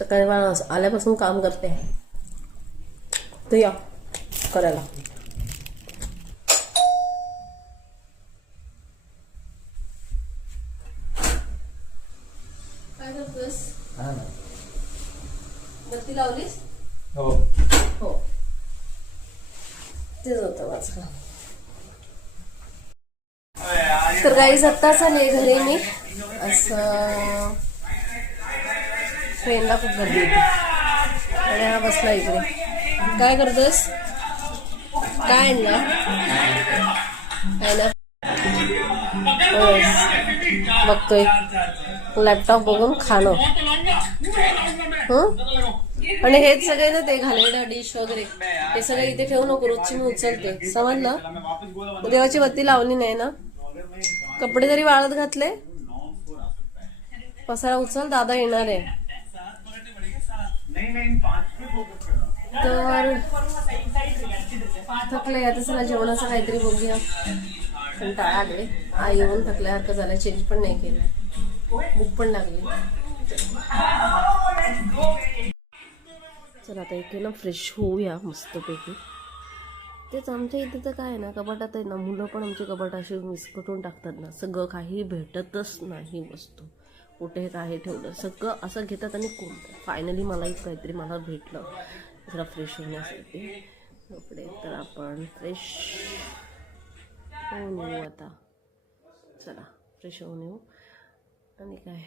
सकाळी आल्यापासून काम करते तर या करायला. काय करतोस? बत्ती लावलीस? हो हो तेच होतं माझं काम. तर गाईज आत्ताच आले घरी मी. असं ट्रेनला खूप गर्दी होती आणि हा बसला इकडे. काय करतोस? काय ना काय ना बघतोय लॅपटॉप बघून खाणं. आणि हेच सगळे ना ते घालेलं डिश वगैरे हे सगळे इथे ठेवू नको. रोजची मी उचलते समजलं. देवाची बत्ती लावली नाही ना. कपडे जरी वाळत घातले पसारा उचल. दादा येणार आहे तर थकले. आता चला जेवणाचं काहीतरी बघूया. कंटाळा आले. आई येऊन थकल्यासारखं झालं. चेंज पण नाही केलं. भूक पण लागली. चला आता एक ना फ्रेश होऊया मस्तपैकी. तेच आमच्या इथे तर काय आहे ना कपाटात आहे ना मुलं पण आमची कपाट अशी विस्कटून टाकतात ना. सगळं काही भेटतच नाही वस्तू. कुठे काय ठेवलं सगळं असं घेतात आणि कोणतं. फायनली मला एक काहीतरी मला भेटलं जरा फ्रेश होण्यासाठी कपडे. तर आपण फ्रेश होऊन येऊ आता. चला फ्रेश होऊन येऊ. आणि काय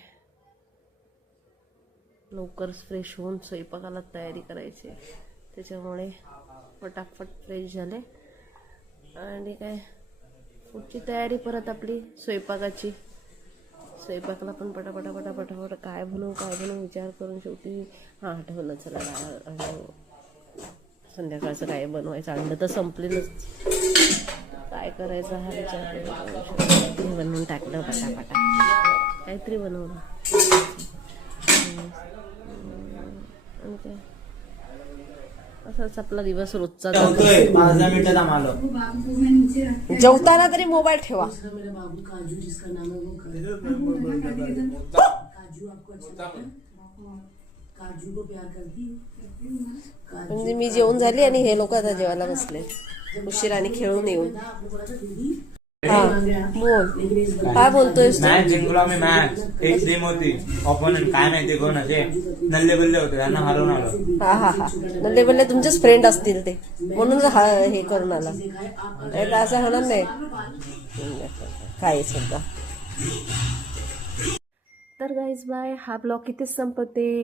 लवकर फ्रेश होऊन स्वयंपाकाला तयारी करायची. त्याच्यामुळे फटाफट फ्रेश झाले. आणि काय पुढची तयारी परत आपली स्वयंपाकाची. स्वयंपाकाला पण पटापट काय बनवू विचार करून शेवटी आठवलं चला संध्याकाळचं काय बनवायचं. अंड तर संपलेलंच. काय करायचं हा विचार बनवून टाकलं पटापटा. काहीतरी बनवलं. आणि काय असाच आपला दिवस रोजचा जातो. 5 मिनिटात आम्हाला जेवताना तरी मोबाईल ठेवा. म्हणजे मी जेवण झाली आणि हे लोक आता जेवायला बसले उशिराने खेळून येऊन. हा बोल काय बोलतोयस तू? मॅच जिंकलो आम्ही. मॅच एक टीम होती ऑपोनंट काय माहिती कोण असे नल्ले बल्ले होते त्यांना हरवून आलो. हा नल्ले बल्ले तुमचेच फ्रेंड असतील ते म्हणून हे करून आला. नाही तर असं होणार नाही काय सुद्धा. तर गाईज बाय. हा ब्लॉग इथेच संपते.